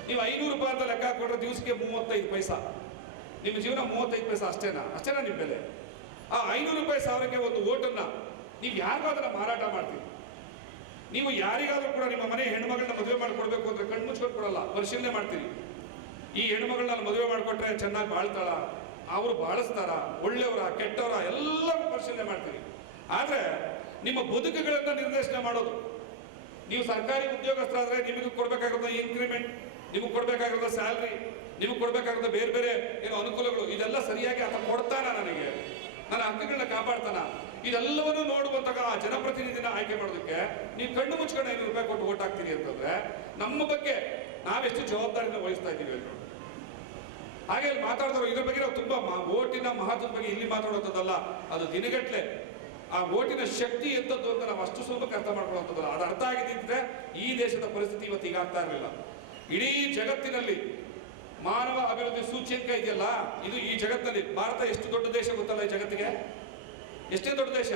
ನೀವು 500 ರೂಪಾಯಿ ಅಂತ ಲೆಕ್ಕ ಹಾಕೊಂಡ್ರೆ ದಿವಸಕ್ಕೆ 35 ಪೈಸಾ. ನಿಮ್ಮ ಜೀವನ 35 ಪೈಸಾ ಅಷ್ಟೇನಾ ನಿಮ್ಮ ಬೆಲೆ? ಆ 500 ರೂಪಾಯಿ 1000ಕ್ಕೆ ಒಂದು ಓಟನ್ನ ನೀವು ಯಾರಿಗಾದ್ರೂ ಮಾರಾಟ ಮಾಡ್ತೀವಿ. ನೀವು ಯಾರಿಗಾದ್ರೂ ಕೂಡ ನಿಮ್ಮ ಮನೆ ಹೆಣ್ಮಗಳನ್ನ ಮದುವೆ ಮಾಡಿಕೊಡ್ಬೇಕು ಅಂದ್ರೆ ಕಣ್ಮುಚ್ಕೊಂಡು ಕೊಡಲ್ಲ, ಪರಿಶೀಲನೆ ಮಾಡ್ತೀರಿ. ಈ ಹೆಣ್ಮಗಳನ್ನ ಮದುವೆ ಮಾಡಿಕೊಟ್ರೆ ಚೆನ್ನಾಗಿ ಬಾಳ್ತಾಳ, ಅವರು ಬಾಳಿಸ್ತಾರ, ಒಳ್ಳೆಯವರ ಕೆಟ್ಟವರ ಎಲ್ಲರೂ ಪರಿಶೀಲನೆ ಮಾಡ್ತೀರಿ. ಆದ್ರೆ ನಿಮ್ಮ ಬದುಕುಗಳನ್ನ ನಿರ್ದೇಶನ ಮಾಡೋದು, ನೀವು ಸರ್ಕಾರಿ ಉದ್ಯೋಗಸ್ಥರಾದ್ರೆ ನಿಮಗೆ ಕೊಡ್ಬೇಕಾಗಿರೋ ಇನ್ಕ್ರಿಮೆಂಟ್, ನಿಮಗೆ ಕೊಡ್ಬೇಕಾಗಿರೋ ಸ್ಯಾಲ್ರಿ, ನಿಮಗೆ ಕೊಡ್ಬೇಕಾಗಿರೋ ಬೇರೆ ಬೇರೆ ಏನೋ ಅನುಕೂಲಗಳು, ಇದೆಲ್ಲ ಸರಿಯಾಗಿ ಆತ ಕೊಡ್ತಾನ, ನನಗೆ ನನ್ನ ಹಕ್ಕುಗಳನ್ನ ಕಾಪಾಡ್ತಾನ, ಇದೆಲ್ಲವನ್ನೂ ನೋಡುವಂತಹ ಆ ಜನಪ್ರತಿನಿಧಿನ ಆಯ್ಕೆ ಮಾಡೋದಕ್ಕೆ ನೀವು ಕಣ್ಣು ಮುಚ್ಕೊಂಡು 500 ರೂಪಾಯಿ ಕೊಟ್ಟು ಓಟ್ ಹಾಕ್ತೀರಿ ಅಂತಂದ್ರೆ ನಮ್ಮ ಬಗ್ಗೆ ನಾವೆಷ್ಟು ಜವಾಬ್ದಾರಿನ ವಹಿಸ್ತಾ ಇದ್ದೀವಿ ಅಂತ. ಹಾಗೆ ಇಲ್ಲಿ ಮಾತಾಡಿದ್ರು ಇದ್ರ ಬಗ್ಗೆ ನಾವು ತುಂಬಾ ಓಟಿನ ಮಹತ್ವದ ಬಗ್ಗೆ ಇಲ್ಲಿ ಮಾತಾಡೋದಲ್ಲ, ಅದು ದಿನಗಟ್ಲೆ ಆ ಓಟಿನ ಶಕ್ತಿ ಎಂತದ್ದು ಅಂತ ನಾವು ಅಷ್ಟು ಸುಲಭಕ್ಕೆ ಅರ್ಥ ಮಾಡ್ಕೊಳ್ಳುವಂಥದ್ದಲ್ಲ. ಅದು ಅರ್ಥ ಆಗಿದ್ದಿದ್ರೆ ಈ ದೇಶದ ಪರಿಸ್ಥಿತಿ ಇವತ್ತು ಈಗ ಆಗ್ತಾ ಇರಲಿಲ್ಲ. ಇಡೀ ಜಗತ್ತಿನಲ್ಲಿ ಮಾನವ ಅಭಿವೃದ್ಧಿ ಸೂಚ್ಯಂಕ ಇದೆಯಲ್ಲ, ಇದು ಈ ಜಗತ್ತಿನಲ್ಲಿ ಭಾರತ ಎಷ್ಟು ದೊಡ್ಡ ದೇಶ ಗೊತ್ತಲ್ಲ ಈ ಜಗತ್ತಿಗೆ? ಎಷ್ಟೇ ದೊಡ್ಡ ದೇಶ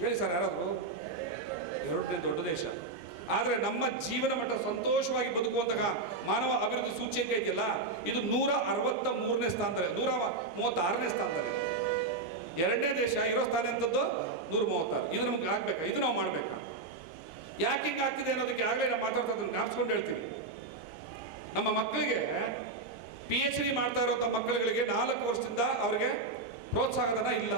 ಹೇಳಿ ಸರ್ ಯಾರಾದ್ರು? 2ನೇ ದೊಡ್ಡ ದೇಶ. ಆದ್ರೆ ನಮ್ಮ ಜೀವನ ಮಟ್ಟ ಸಂತೋಷವಾಗಿ ಬದುಕುವಂತಹ ಮಾನವ ಅಭಿವೃದ್ಧಿ ಸೂಚ್ಯಂಕ ಇದೆಯಲ್ಲ, ಇದು 163ನೇ ಸ್ಥಾನದಲ್ಲಿ, 136ನೇ ಸ್ಥಾನದಲ್ಲಿ. 2ನೇ ದೇಶ ಇರೋ ಸ್ಥಾನ ಎಂತದ್ದು 136. ಇದು ನಮ್ಗೆ ಆಗ್ಬೇಕಾ? ಇದು ನಾವು ಮಾಡ್ಬೇಕಾ? ಯಾಕೆ ಹಿಂಗೆ ಆಗ್ತಿದೆ ಅನ್ನೋದಕ್ಕೆ ಆಗಲೇ ನಾವು ಮಾತಾಡ್ತಾ ಜ್ಞಾಪಿಸ್ಕೊಂಡು ಹೇಳ್ತೀವಿ. ನಮ್ಮ ಮಕ್ಕಳಿಗೆ PhD ಮಾಡ್ತಾ ಇರುವಂತ ಮಕ್ಕಳುಗಳಿಗೆ 4 ವರ್ಷದಿಂದ ಅವರಿಗೆ ಪ್ರೋತ್ಸಾಹಧನ ಇಲ್ಲ.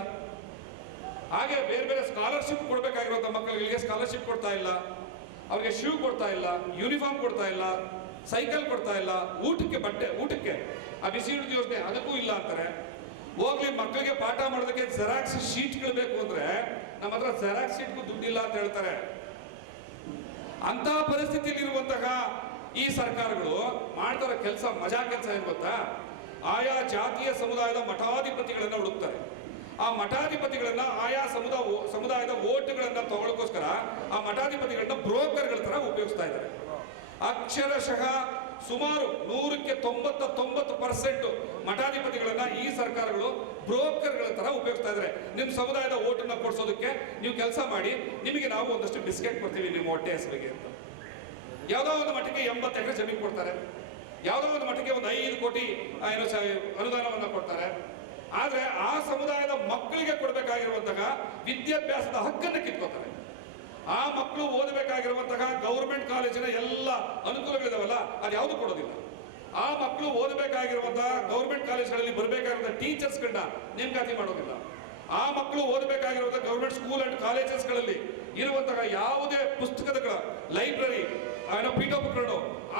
ಹಾಗೆ ಬೇರೆ ಬೇರೆ ಸ್ಕಾಲರ್ಶಿಪ್ ಕೊಡ್ಬೇಕಾಗಿರುವಂತ ಮಕ್ಕಳಿಗೆ ಸ್ಕಾಲರ್ಶಿಪ್ ಕೊಡ್ತಾ ಇಲ್ಲ, ಅವ್ರಿಗೆ ಶೂ ಕೊಡ್ತಾ ಇಲ್ಲ, ಯೂನಿಫಾರ್ಮ್ ಕೊಡ್ತಾ ಇಲ್ಲ, ಸೈಕಲ್ ಕೊಡ್ತಾ ಇಲ್ಲ, ಊಟಕ್ಕೆ ಬಟ್ಟೆ, ಊಟಕ್ಕೆ ಆ ಬಿಸಿ ಯೋಜನೆ ಅದಕ್ಕೂ ಇಲ್ಲ ಅಂತಾರೆ. ಹೋಗ್ಲಿ ಮಕ್ಕಳಿಗೆ ಪಾಠ ಮಾಡೋದಕ್ಕೆ ಜೆರಾಕ್ಸ್ ಶೀಟ್ಗಳು ಬೇಕು ಅಂದ್ರೆ ನಮ್ಮ ಹತ್ರ ಜೆರಾಕ್ಸ್ ಶೀಟ್ಗೂ ದುಡ್ಡಿಲ್ಲ ಅಂತ ಹೇಳ್ತಾರೆ. ಅಂತ ಪರಿಸ್ಥಿತಿಯಲ್ಲಿ ಇರುವಂತಹ ಈ ಸರ್ಕಾರಗಳು ಮಾಡ್ತಾರ ಕೆಲಸ, ಮಜಾ ಕೆಲಸ ಏನ್ ಗೊತ್ತಾ? ಆಯಾ ಜಾತಿಯ ಸಮುದಾಯದ ಮಠಾಧಿಪತಿಗಳನ್ನ ಹುಡುಕ್ತಾರೆ. ಆ ಮಠಾಧಿಪತಿಗಳನ್ನ ಆಯಾ ಸಮುದಾಯದ ಓಟ್ಗಳನ್ನ ತಗೊಳ್ಳೋಕೋಸ್ಕರ ಆ ಮಠಾಧಿಪತಿಗಳನ್ನ ಬ್ರೋಕರ್ಗಳ ತರ ಉಪಯೋಗಿಸ್ತಾ ಇದ್ದಾರೆ. ಅಕ್ಷರಶಃ ಸುಮಾರು 100ಕ್ಕೆ 99% ಮಠಾಧಿಪತಿಗಳನ್ನ ಈ ಸರ್ಕಾರಗಳು ಬ್ರೋಕರ್ಗಳ ತರ ಉಪಯೋಗಿಸ್ತಾ ಇದ್ದಾರೆ. ನಿಮ್ಮ ಸಮುದಾಯದ ಓಟನ್ನ ಕೊಡ್ಸೋದಕ್ಕೆ ನೀವು ಕೆಲಸ ಮಾಡಿ, ನಿಮಗೆ ನಾವು ಒಂದಷ್ಟು ಬಿಸ್ಕೆಟ್ ಕೊಡ್ತೀವಿ ನಿಮ್ಮ ಹೊಟ್ಟೆ ಹೆಸರಿಗೆ ಅಂತ. ಯಾವುದೋ ಒಂದು ಮಠಕ್ಕೆ 80 ಎಕರೆ ಜಮೀನು ಕೊಡ್ತಾರೆ, ಯಾವುದೋ ಒಂದು ಮಠಕ್ಕೆ ಒಂದು 5 ಕೋಟಿ ಅನುದಾನವನ್ನ ಕೊಡ್ತಾರೆ. ಆದ್ರೆ ಆ ಸಮುದಾಯದ ಮಕ್ಕಳಿಗೆ ಕೊಡಬೇಕಾಗಿರುವಂತಹ ವಿದ್ಯಾಭ್ಯಾಸದ ಹಕ್ಕನ್ನು ಕಿತ್ಕೋತಾರೆ. ಆ ಮಕ್ಕಳು ಓದಬೇಕಾಗಿರುವಂತಹ ಗೌರ್ಮೆಂಟ್ ಕಾಲೇಜಿನ ಎಲ್ಲ ಅನುಕೂಲಗಳಿದಾವಲ್ಲ, ಅದು ಯಾವುದು ಕೊಡೋದಿಲ್ಲ. ಆ ಮಕ್ಕಳು ಓದಬೇಕಾಗಿರುವಂತಹ ಗೌರ್ಮೆಂಟ್ ಕಾಲೇಜ್ಗಳಲ್ಲಿ ಬರಬೇಕಾಗಿರುವಂತಹ ಟೀಚರ್ಸ್ಗಳನ್ನ ನೇಮಕಾತಿ ಮಾಡೋದಿಲ್ಲ. ಆ ಮಕ್ಕಳು ಓದಬೇಕಾಗಿರುವಂತಹ ಗೌರ್ಮೆಂಟ್ ಸ್ಕೂಲ್ ಅಂಡ್ ಕಾಲೇಜಸ್ಗಳಲ್ಲಿ ಇರುವಂತಹ ಯಾವುದೇ ಪುಸ್ತಕಗಳ ಲೈಬ್ರರಿ, ಪೀಠೋಪಕರಣ,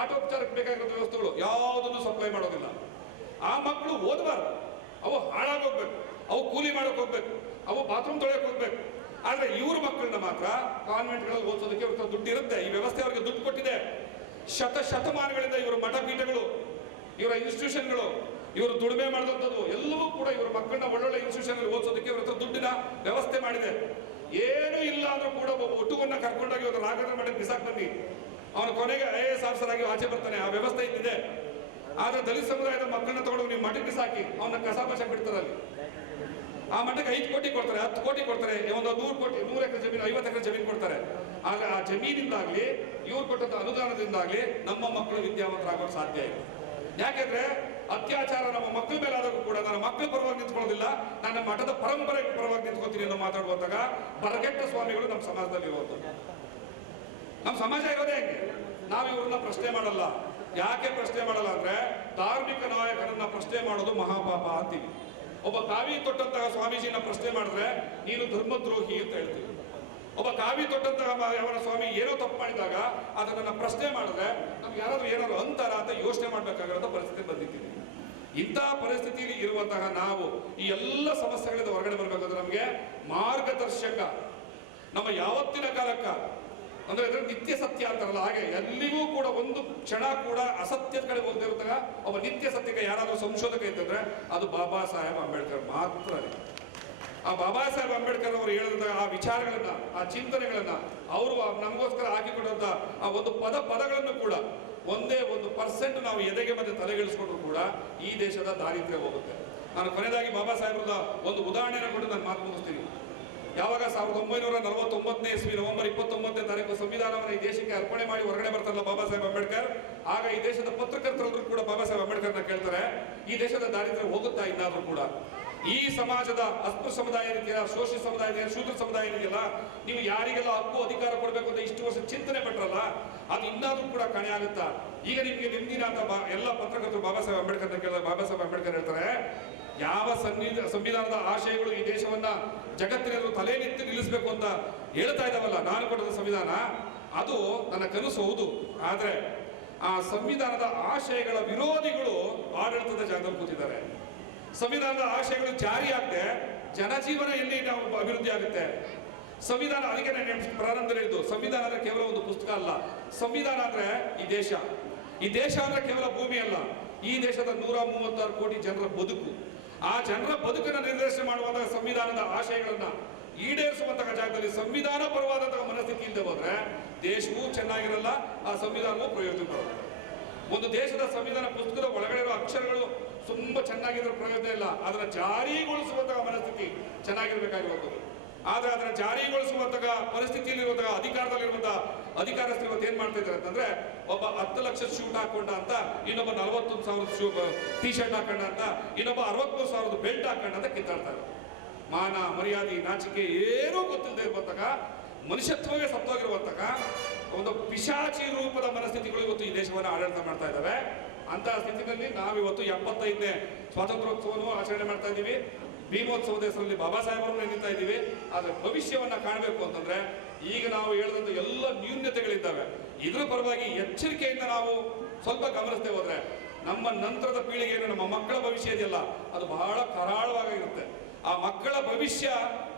ಆಟೋಪಚಾರಕ್ಕೆ ಬೇಕಾಗಿರೋ ವ್ಯವಸ್ಥೆಗಳು ಯಾವುದನ್ನು ಸಪ್ಲೈ ಮಾಡೋದಿಲ್ಲ. ಆ ಮಕ್ಕಳು ಓದಬಾರ್ದು, ಅವು ಹಾಳಾಗೋಗ್ಬೇಕು, ಅವು ಕೂಲಿ ಮಾಡೋಕೆ ಹೋಗ್ಬೇಕು, ಅವು ಬಾತ್ರೂಮ್ ತೊಳೆಯಕ್ಕೆ ಹೋಗ್ಬೇಕು. ಆದ್ರೆ ಇವ್ರ ಮಕ್ಕಳನ್ನ ಮಾತ್ರ ಕಾನ್ವೆಂಟ್ಗಳಲ್ಲಿ ಓದಿಸೋದಕ್ಕೆ ಅವ್ರ ದುಡ್ಡು ಇರುತ್ತೆ. ಈ ವ್ಯವಸ್ಥೆ ಅವರಿಗೆ ದುಡ್ಡು ಕೊಟ್ಟಿದೆ. ಶತಮಾನಗಳಿಂದ ಇವರ ಮಠಪೀಠಗಳು, ಇವರ ಇನ್ಸ್ಟಿಟ್ಯೂಷನ್ಗಳು, ಇವರು ದುಡಿಮೆ ಮಾಡಿದಂಥದ್ದು ಎಲ್ಲವೂ ಕೂಡ ಇವರ ಮಕ್ಕಳನ್ನ ಒಳ್ಳೊಳ್ಳೆ ಇನ್ಸ್ಟಿಟ್ಯೂಷನ್ ಓದಿಸೋದಕ್ಕೆ ಇವ್ರ ಹತ್ರ ದುಡ್ಡಿನ ವ್ಯವಸ್ಥೆ ಮಾಡಿದೆ. ಏನೂ ಇಲ್ಲ ಅಂದ್ರೂ ಕೂಡ ಒಬ್ಬ ಒಟ್ಟುಗನ್ನ ಕರ್ಕೊಂಡೋಗಿ ಇವತ್ತು ರಾಘವೇಂದ್ರ ಮಠ ಬಿಸಾಕ್ ಬನ್ನಿ, ಅವನು ಕೊನೆಗೆ IAS ಆಫೀಸರ್ ಆಗಿ ಆಚೆ ಬರ್ತಾನೆ. ಆ ವ್ಯವಸ್ಥೆ ಇದ್ದಿದೆ. ಆದ್ರೆ ದಲಿತ ಸಮುದಾಯದ ಮಕ್ಕಳನ್ನ ತಗೊಂಡು ನೀವು ಮಠಕ್ಕೆ ಬಿಸಾಕಿ ಅವನ್ನ ಕಸಾಬಾಷ ಬಿಡ್ತಾರೆ. ಅಲ್ಲಿ ಆ ಮಠಕ್ಕೆ 5 ಕೋಟಿ ಕೊಡ್ತಾರೆ, 10 ಕೋಟಿ ಕೊಡ್ತಾರೆ, ಒಂದು 100 ಕೋಟಿ 100 ಎಕರೆ ಜಮೀನು 50 ಎಕರೆ ಜಮೀನು ಕೊಡ್ತಾರೆ. ಆದ್ರೆ ಆ ಜಮೀನಿಂದಾಗ್ಲಿ ಇವ್ರು ಕೊಟ್ಟಂತ ಅನುದಾನದಿಂದಾಗ್ಲಿ ನಮ್ಮ ಮಕ್ಕಳು ವಿದ್ಯಾವಂತರಾಗೋಕೆ ಸಾಧ್ಯ ಇಲ್ಲ. ಯಾಕೆಂದ್ರೆ ಅತ್ಯಾಚಾರ ನಮ್ಮ ಮಕ್ಕಳ ಮೇಲೆ ಆದರೂ ಕೂಡ ನನ್ನ ಮಕ್ಕಳ ಪರವಾಗಿ ನಿಂತ್ಕೊಳ್ಳೋದಿಲ್ಲ, ನನ್ನ ಮಠದ ಪರಂಪರೆ ಪರವಾಗಿ ನಿಂತ್ಕೊತೀನಿ ಅಂತ ಮಾತಾಡುವಂತಾಗ ಬರಗೆಟ್ಟ ಸ್ವಾಮಿಗಳು ನಮ್ಮ ಸಮಾಜದಲ್ಲಿ ಇರೋದು. ನಮ್ಮ ಸಮಾಜ ಇರೋದೇ ಹೆಂಗೆ? ನಾವು ಇವ್ರನ್ನ ಪ್ರಶ್ನೆ ಮಾಡಲ್ಲ. ಯಾಕೆ ಪ್ರಶ್ನೆ ಮಾಡಲ್ಲ ಅಂದ್ರೆ ಧಾರ್ಮಿಕ ನಾಯಕರನ್ನ ಪ್ರಶ್ನೆ ಮಾಡೋದು ಮಹಾಪಾಪ ಅಂತೀವಿ. ಒಬ್ಬ ಕಾವಿ ತೊಟ್ಟಂತಹ ಸ್ವಾಮೀಜಿನ ಪ್ರಶ್ನೆ ಮಾಡಿದ್ರೆ ನೀನು ಧರ್ಮದ್ರೋಹಿ ಅಂತ ಹೇಳ್ತೀವಿ. ಒಬ್ಬ ಕಾವಿ ತೊಟ್ಟಂತಹ ಅವರ ಸ್ವಾಮಿ ಏನೋ ತಪ್ಪು ಮಾಡಿದಾಗ ಅದನ್ನ ಪ್ರಶ್ನೆ ಮಾಡಿದ್ರೆ ನಮ್ಗೆ ಏನಾದ್ರು ಅಂತಾರ ಅಂತ ಯೋಚನೆ ಮಾಡ್ಬೇಕಾಗಿರೋ ಪರಿಸ್ಥಿತಿ ಬಂದಿದ್ದೀವಿ. ಇಂತಹ ಪರಿಸ್ಥಿತಿಯಲ್ಲಿ ಇರುವಂತಹ ನಾವು ಈ ಎಲ್ಲ ಸಮಸ್ಯೆಗಳಿಂದ ಹೊರಗಡೆ ಬರ್ಬೇಕಾದ್ರೆ ನಮಗೆ ಮಾರ್ಗದರ್ಶಕ, ನಮ್ಮ ಯಾವತ್ತಿನ ಕಾಲಕ್ಕ ಅಂದ್ರೆ ನಿತ್ಯ ಸತ್ಯ ಅಂತಾರಲ್ಲ, ಹಾಗೆ ಎಲ್ಲಿಗೂ ಕೂಡ ಒಂದು ಕ್ಷಣ ಕೂಡ ಅಸತ್ಯದ ಕಡೆ ಹೋಗದೆ ಇರುತ್ತಾಗ ಒಬ್ಬ ನಿತ್ಯ ಸತ್ಯಕ್ಕೆ ಯಾರಾದ್ರೂ ಸಂಶೋಧಕ ಇತ್ತಂದ್ರೆ ಅದು ಬಾಬಾ ಸಾಹೇಬ್ ಅಂಬೇಡ್ಕರ್ ಮಾತ್ರ. ಆ ಬಾಬಾ ಸಾಹೇಬ್ ಅಂಬೇಡ್ಕರ್ ಅವರು ಹೇಳಿದಂತಹ ಆ ವಿಚಾರಗಳನ್ನ, ಆ ಚಿಂತನೆಗಳನ್ನ, ಅವರು ನಮಗೋಸ್ಕರ ಹಾಕಿಕೊಟ್ಟಂತ ಆ ಒಂದು ಪದಗಳನ್ನು ಕೂಡ 1% ನಾವು ಎದೆಗೆ ಮತ್ತೆ ತಲೆಗೆಳಿಸ್ಕೊಂಡ್ರು ಕೂಡ ಈ ದೇಶದ ದಾರಿದ್ರ್ಯ ಹೋಗುತ್ತೆ. ನಾನು ಕೊನೆಯದಾಗಿ ಬಾಬಾ ಸಾಹೇಬ್ರದ ಒಂದು ಉದಾಹರಣೆಯನ್ನು ಕೊಟ್ಟು ನಾನು ಮಾತು ಮುಗಿಸ್ತೀನಿ. ಯಾವಾಗ 1949ನೇ ಇಸ್ವಿ ನವೆಂಬರ್ 29ನೇ ತಾರೀಕು ಸಂವಿಧಾನವನ್ನು ಈ ದೇಶಕ್ಕೆ ಅರ್ಪಣೆ ಮಾಡಿ ಹೊರಗಡೆ ಬರ್ತಾರಲ್ಲ ಬಾಬಾ ಸಾಹೇಬ್ ಅಂಬೇಡ್ಕರ್, ಆಗ ಈ ದೇಶದ ಪತ್ರಕರ್ತರು ಕೂಡ ಬಾಬಾ ಸಾಹೇಬ್ ಅಂಬೇಡ್ಕರ್ನ ಕೇಳ್ತಾರೆ, ಈ ದೇಶದ ದಾರಿದ್ರ್ಯ ಹೋಗುತ್ತಾ ಇನ್ನಾದ್ರೂ ಕೂಡ? ಈ ಸಮಾಜದ ಅಸ್ಪೃಶ್ಯ ಸಮುದಾಯ ಇದೆಯಲ್ಲ, ಶೋಷಿತ ಸಮುದಾಯ ಇದೆಯಲ್ಲ, ಶೂದ್ರ ಸಮುದಾಯ ಇದೆಯಲ್ಲ, ನೀವು ಯಾರಿಗೆಲ್ಲ ಹಕ್ಕು ಅಧಿಕಾರ ಕೊಡಬೇಕು ಅಂತ ಇಷ್ಟು ವರ್ಷ ಚಿಂತನೆ ಪಟ್ರಲ್ಲ, ಅದು ಇನ್ನಾದ್ರೂ ಕೂಡ ಕಾಣೆ ಆಗುತ್ತಾ? ಈಗ ನಿಮಗೆ ನಿಮ್ದಿನ ಅಂತ ಎಲ್ಲ ಪತ್ರಕರ್ತರು ಬಾಬಾ ಸಾಹೇಬ್ ಅಂಬೇಡ್ಕರ್ನ ಕೇಳಿದ ಬಾಬಾ ಸಾಹೇಬ್ ಅಂಬೇಡ್ಕರ್ ಹೇಳ್ತಾರೆ, ಯಾವ ಸಂವಿಧಾನದ ಆಶಯಗಳು ಈ ದೇಶವನ್ನ ಜಗತ್ತಿನ ತಲೆನಿತ್ತಿ ನಿಲ್ಲಿಸಬೇಕು ಅಂತ ಹೇಳ್ತಾ ಇದ್ದಾವಲ್ಲ, ನಾನು ಕೊಟ್ಟದ ಸಂವಿಧಾನ ಅದು ನನ್ನ ಕನಸು ಹೌದು. ಆದ್ರೆ ಆ ಸಂವಿಧಾನದ ಆಶಯಗಳ ವಿರೋಧಿಗಳು ಆಡಳಿತದ ಜಾಗದಲ್ಲಿ ಕೂತಿದ್ದಾರೆ. ಸಂವಿಧಾನದ ಆಶಯಗಳು ಜಾರಿ ಆಗದೆ ಜನಜೀವನ ಎಲ್ಲಿ ನಾವು ಅಭಿವೃದ್ಧಿ ಆಗುತ್ತೆ? ಸಂವಿಧಾನ, ಅದಕ್ಕೆ ನಾನು ಪ್ರಾರಂಭದಲ್ಲಿ ಹೇಳಿದ್ದು, ಸಂವಿಧಾನ ಅಂದ್ರೆ ಕೇವಲ ಒಂದು ಪುಸ್ತಕ ಅಲ್ಲ. ಸಂವಿಧಾನ ಅಂದ್ರೆ ಈ ದೇಶ. ಈ ದೇಶ ಅಂದ್ರೆ ಕೇವಲ ಭೂಮಿ ಅಲ್ಲ, ಈ ದೇಶದ 136 ಕೋಟಿ ಜನರ ಬದುಕು. ಆ ಜನರ ಬದುಕನ್ನು ನಿರ್ದೇಶನ ಮಾಡುವಂತಹ ಸಂವಿಧಾನದ ಆಶಯಗಳನ್ನ ಈಡೇರಿಸುವಂತಹ ಜಾಗದಲ್ಲಿ ಸಂವಿಧಾನ ಪರವಾದಂತಹ ಮನಸ್ಥಿತಿ ಇಲ್ಲದೆ ಹೋದ್ರೆ ದೇಶವೂ ಚೆನ್ನಾಗಿರಲ್ಲ, ಆ ಸಂವಿಧಾನವೂ ಪ್ರಯೋಜನ ಬರಲ್ಲ. ಒಂದು ದೇಶದ ಸಂವಿಧಾನ ಪುಸ್ತಕದ ಒಳಗಡೆ ಇರೋ ಅಕ್ಷರಗಳು ತುಂಬಾ ಚೆನ್ನಾಗಿರೋ ಪ್ರಯೋಜನ ಇಲ್ಲ, ಅದನ್ನ ಜಾರಿಗೊಳಿಸುವಂತಹ ಮನಸ್ಥಿತಿ ಚೆನ್ನಾಗಿರ್ಬೇಕಾಗಿರುವಂಥದ್ದು. ಆದ್ರೆ ಅದನ್ನ ಜಾರಿಗೊಳಿಸುವಂತಹ ಪರಿಸ್ಥಿತಿಯಲ್ಲಿರುವಂತಹ ಅಧಿಕಾರಸ್ಥರು ಇವತ್ತು ಏನ್ ಮಾಡ್ತಾ ಇದ್ದಾರೆ ಅಂತಂದ್ರೆ, ಒಬ್ಬ 10 ಲಕ್ಷ ಶೂಟ್ ಹಾಕೊಂಡ ಅಂತ, ಇನ್ನೊಬ್ಬ 41,000 ಟೀ ಶರ್ಟ್ ಹಾಕೊಂಡ ಅಂತ, ಇನ್ನೊಬ್ಬ 63,000 ಬೆಲ್ಟ್ ಹಾಕೊಂಡ ಅಂತ ಕಿತ್ತಾಡ್ತಾರೆ. ಮಾನ ಮರ್ಯಾದೆ ನಾಚಿಕೆ ಏನೂ ಗೊತ್ತಿಲ್ಲದೆ ಇರುವಂತಹ, ಮನುಷ್ಯತ್ವವೇ ಸತ್ತೋಗಿರುವಂತಹ ಒಂದು ಪಿಶಾಚಿ ರೂಪದ ಮನಸ್ಥಿತಿಗಳು ಇವತ್ತು ಈ ದೇಶವನ್ನು ಆಡಳಿತ ಮಾಡ್ತಾ ಇದ್ದಾವೆ. ಅಂತಹ ಸ್ಥಿತಿಯಲ್ಲಿ ನಾವಿವತ್ತು 75ನೇ ಸ್ವಾತಂತ್ರ್ಯೋತ್ಸವವನ್ನು ಆಚರಣೆ ಮಾಡ್ತಾ ಇದ್ದೀವಿ. ಭೀಮೋತ್ಸವದ ಹೆಸರಲ್ಲಿ ಬಾಬಾ ಸಾಹೇಬರನ್ನು ನೆನೀತಾ ಇದ್ದೀವಿ. ಆದ್ರೆ ಭವಿಷ್ಯವನ್ನ ಕಾಣಬೇಕು ಅಂತಂದ್ರೆ ಈಗ ನಾವು ಹೇಳಿದಂತ ಎಲ್ಲ ನ್ಯೂನ್ಯತೆಗಳಿದ್ದಾವೆ. ಇದ್ರ ಪರವಾಗಿ ಎಚ್ಚರಿಕೆಯಿಂದ ನಾವು ಸ್ವಲ್ಪ ಗಮನಿಸದೆ ಹೋದ್ರೆ ನಮ್ಮ ನಂತರದ ಪೀಳಿಗೆಯನ್ನು, ನಮ್ಮ ಮಕ್ಕಳ ಭವಿಷ್ಯ ಇದೆಯಲ್ಲ ಅದು ಬಹಳ ಕರಾಳವಾಗಿರುತ್ತೆ. ಆ ಮಕ್ಕಳ ಭವಿಷ್ಯ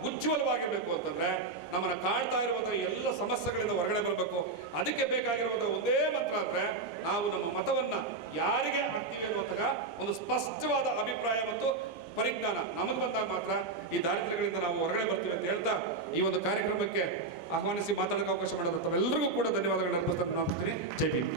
ಉಜ್ವಲವಾಗಿರ್ಬೇಕು ಅಂತಂದ್ರೆ ನಮ್ಮನ್ನ ಕಾಡ್ತಾ ಇರುವಂತಹ ಎಲ್ಲ ಸಮಸ್ಯೆಗಳಿಂದ ಹೊರಗಡೆ ಬರಬೇಕು. ಅದಕ್ಕೆ ಬೇಕಾಗಿರುವಂತಹ ಒಂದೇ ಮಂತ್ರ ಅಂದ್ರೆ ನಾವು ನಮ್ಮ ಮತವನ್ನ ಯಾರಿಗೆ ಹಾಕ್ತೀವಿ ಅನ್ನುವಂತಹ ಒಂದು ಸ್ಪಷ್ಟವಾದ ಅಭಿಪ್ರಾಯ ಮತ್ತು ಪರಿಜ್ಞಾನ ನಮಗೆ ಬಂದಾಗ ಮಾತ್ರ ಈ ದಾರಿದ್ರ್ಯಗಳಿಂದ ನಾವು ಹೊರಗಡೆ ಬರ್ತೀವಿ ಅಂತ ಹೇಳ್ತಾ ಈ ಒಂದು ಕಾರ್ಯಕ್ರಮಕ್ಕೆ ಆಹ್ವಾನಿಸಿ ಮಾತಾಡೋಕೆ ಅವಕಾಶ ಮಾಡೋದು ತಾವೆಲ್ಲರಿಗೂ ಕೂಡ ಧನ್ಯವಾದಗಳನ್ನು ಅರ್ಪಿಸ್ತಾ ನಾನು ಜೈ ಭೀಮ್.